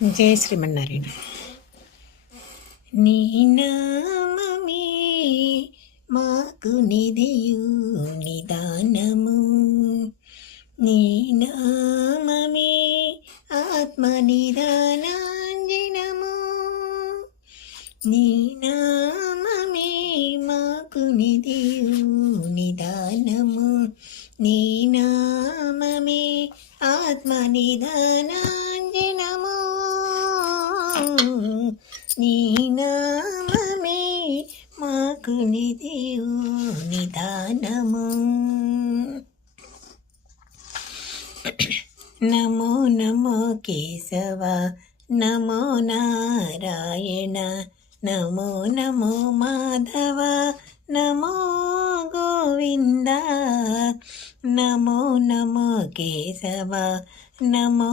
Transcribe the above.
జయ శ్రీమన్నారాయణ. నీ నామమే మాకు నిధియు నిదానము, నీ నామమే ఆత్మ నిదానాంజనము, నీ నామమే మాకు నిధియు నిదానము, నీ నామమే ఆత్మ నిదానాంజనము, నీ నామమే మాకు నిధియు నిదానము. నమో నమో కేశవ, నమో నారాయణ, నమో నమో మాధవ, నమో గోవింద, నమో నమో కేశవ, నమో